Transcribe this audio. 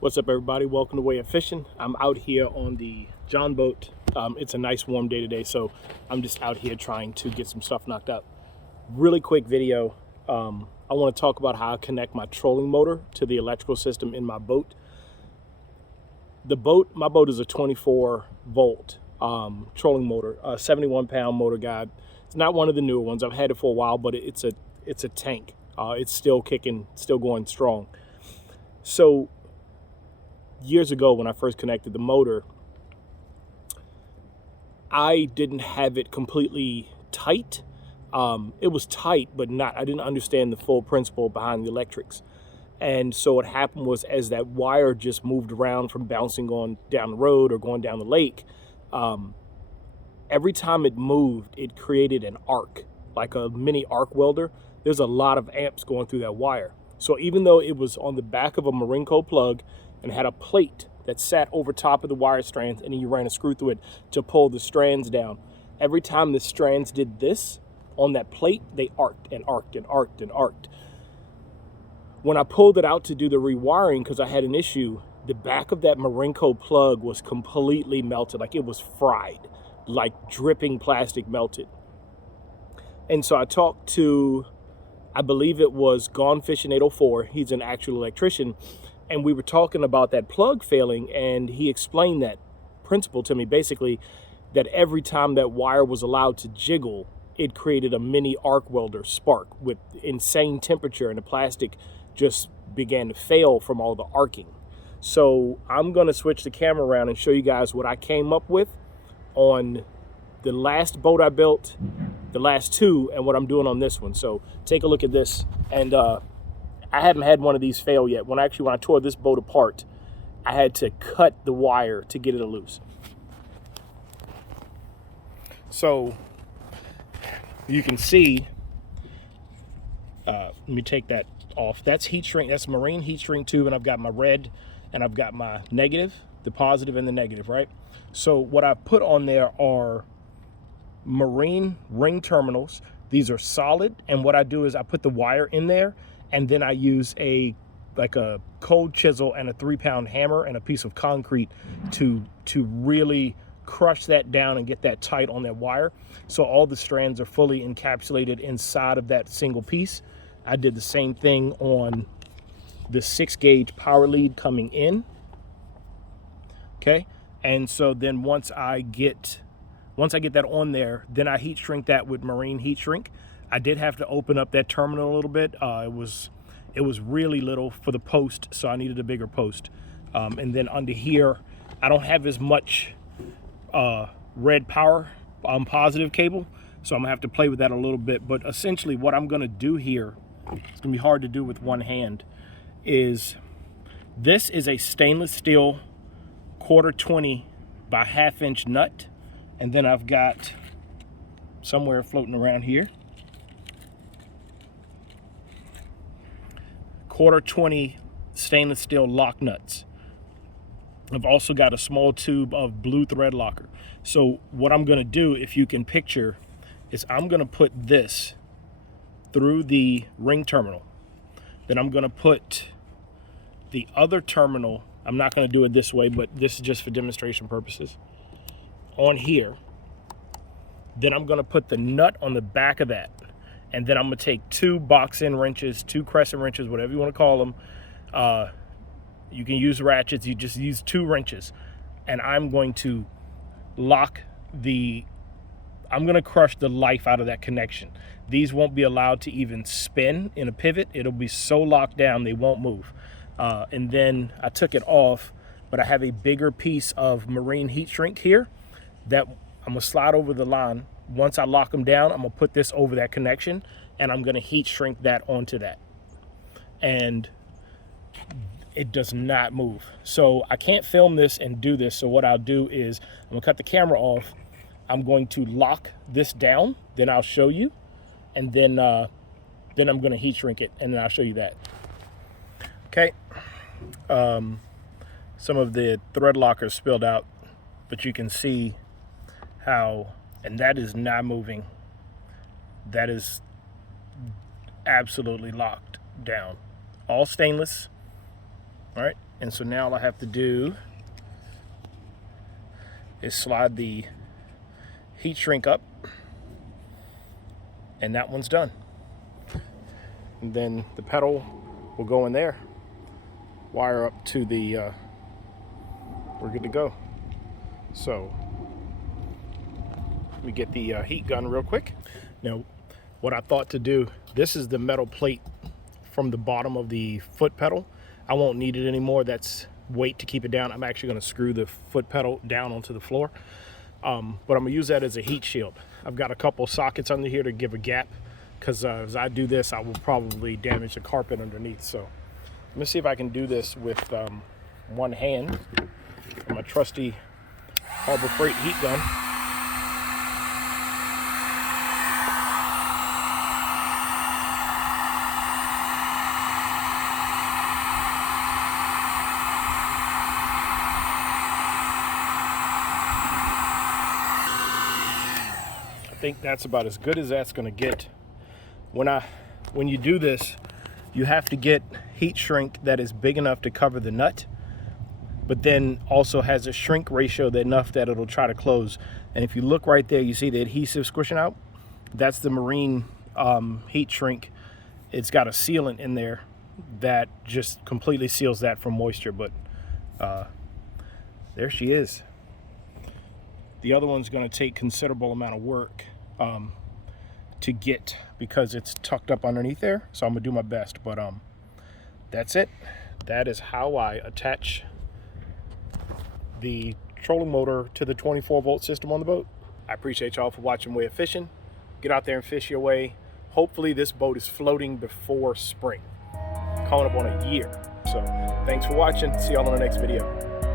What's up, everybody? Welcome to WAEofFishing. I'm out here on the Jon Boat. It's a nice warm day today, so I'm just out here trying to get some stuff knocked out. Really quick video. I want to talk about how I connect my trolling motor to the electrical system in my boat. My boat is a 24 volt trolling motor, a 71 pound Motorguide. It's not one of the newer ones. I've had it for a while, but it's a tank. It's still kicking, still going strong. So years ago, when I first connected the motor, I didn't have it completely tight. It was tight, but I didn't understand the full principle behind the electrics. And so what happened was, as that wire just moved around from bouncing on down the road or going down the lake, every time it moved, it created an arc, like a mini arc welder. There's a lot of amps going through that wire. So even though it was on the back of a Marinco plug and had a plate that sat over top of the wire strands, and then you ran a screw through it to pull the strands down, every time the strands did this on that plate, they arced and arced and arced and arced. When I pulled it out to do the rewiring, because I had an issue, the back of that Marinco plug was completely melted, like it was fried, like dripping plastic melted. And so I talked to, I believe it was Gone Fishing 804. He's an actual electrician. And we were talking about that plug failing, and he explained that principle to me, basically, that every time that wire was allowed to jiggle, it created a mini arc welder spark with insane temperature, and the plastic just began to fail from all the arcing. So I'm gonna switch the camera around and show you guys what I came up with on the last boat I built, the last two, and what I'm doing on this one. So take a look at this. And I haven't had one of these fail yet. When I tore this boat apart, I had to cut the wire to get it loose. So you can see, let me take that off. That's heat shrink, that's marine heat shrink tube, and I've got my red and I've got my negative, the positive and the negative, right? So what I've put on there are marine ring terminals. These are solid, and what I do is I put the wire in there, and then I use a cold chisel and a 3-pound hammer and a piece of concrete to really crush that down and get that tight on that wire, so all the strands are fully encapsulated inside of that single piece. I did the same thing on the 6-gauge power lead coming in. Okay, and so then once I get that on there, then I heat shrink that with marine heat shrink. I did have to open up that terminal a little bit. It was really little for the post, so I needed a bigger post. And then under here, I don't have as much red power positive cable, so I'm gonna have to play with that a little bit. But essentially what I'm gonna do here, it's gonna be hard to do with one hand, is this is a stainless steel 1/4-20 by 1/2-inch nut. And then I've got somewhere floating around here 1/4-20 stainless steel lock nuts. I've also got a small tube of blue thread locker. So what I'm gonna do, if you can picture, is I'm gonna put this through the ring terminal. Then I'm gonna put the other terminal, I'm not gonna do it this way, but this is just for demonstration purposes, on here. Then I'm gonna put the nut on the back of that. And then I'm gonna take 2 box-in wrenches, 2 crescent wrenches, whatever you wanna call them. You can use ratchets, you just use 2 wrenches. And I'm going to I'm gonna crush the life out of that connection. These won't be allowed to even spin in a pivot. It'll be so locked down, they won't move. And then I took it off, but I have a bigger piece of marine heat shrink here that I'm gonna slide over the line. Once I lock them down, I'm gonna put this over that connection, and I'm gonna heat shrink that onto that. And it does not move. So I can't film this and do this. So what I'll do is I'm gonna cut the camera off. I'm going to lock this down, then I'll show you. And then I'm gonna heat shrink it, and then I'll show you that. Okay. Some of the thread lockers spilled out, but you can see how, and that is not moving. That is absolutely locked down. All stainless. All right, And so now all I have to do is slide the heat shrink up, and that one's done. And then the pedal will go in there, wire up to the, we're good to go. So we get the heat gun real quick. Now, what I thought to do, this is the metal plate from the bottom of the foot pedal. I won't need it anymore. That's weight to keep it down. I'm actually going to screw the foot pedal down onto the floor. But I'm going to use that as a heat shield. I've got a couple sockets under here to give a gap, because as I do this, I will probably damage the carpet underneath. So let me see if I can do this with one hand. My trusty Harbor Freight heat gun. I think that's about as good as that's going to get. When you do this, you have to get heat shrink that is big enough to cover the nut, but then also has a shrink ratio that enough that it'll try to close. And if you look right there, you see the adhesive squishing out. That's the marine heat shrink. It's got a sealant in there that just completely seals that from moisture. But there she is. The other one's going to take considerable amount of work to get, because it's tucked up underneath there. So I'm gonna do my best, but that's it. That is how I attach the trolling motor to the 24-volt system on the boat. I appreciate y'all for watching Way of Fishing. Get out there and fish your way. Hopefully this boat is floating before spring. Coming up on a year. So thanks for watching. See y'all on the next video.